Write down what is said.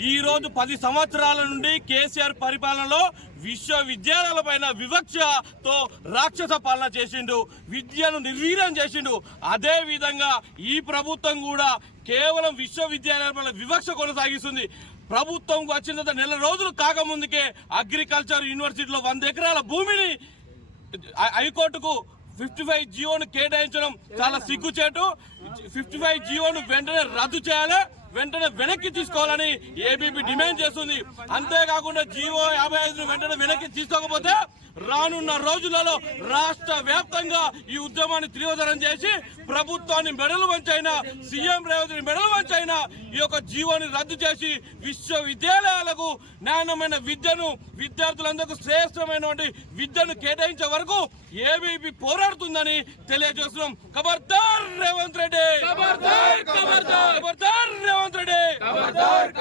ఈ రోజు 10 సంవత్సరాల నుండి కేసీఆర్ పరిపాలనలో విశ్వవిద్యాలయాలపైన వివక్షతో రాక్షస పాలన చేసిండు, విద్యను నిర్వీర్యం చేసిండు. అదే విధంగా ఈ ప్రభుత్వం కూడా కేవలం విశ్వవిద్యాలయాలపైన వివక్ష కొనసాగిస్తుంది. ప్రభుత్వం వచ్చిన నెల రోజులు కాకముందుకే అగ్రికల్చర్ యూనివర్సిటీలో 100 ఎకరాల భూమిని హైకోర్టుకు 55 జీవోను కేటాయించడం చాలా సిగ్గుచేటు. 55 జీవోను వెంటనే రద్దు చేయాలి, వెంటనే వెనక్కి తీసుకోవాలని ఏబీపీ డిమాండ్ చేస్తుంది. అంతేకాకుండా జీవో 55 వెంటనే వెనక్కి తీసుకోకపోతే రానున్న రోజులలో రాష్ట్ర వ్యాప్తంగా ఈ ఉద్యమాన్ని తీవ్రతరం చేసి ప్రభుత్వాన్ని మెడలు వంచైనా, సీఎం రేవంత్ మెడలు వంచైనా ఈ యొక్క జీవోని రద్దు చేసి విశ్వవిద్యాలయాలకు నాణ్యమైన విద్యను, విద్యార్థులందరికీ శ్రేష్టమైనటువంటి విద్యను కేటాయించే వరకు ఏబీపీ పోరాడుతుందని తెలియజేస్తున్నాం. ఖబర్దార్ రేవంత్ రెడ్డి, ఖబర్దార్ రేవంత్ రెడ్డి.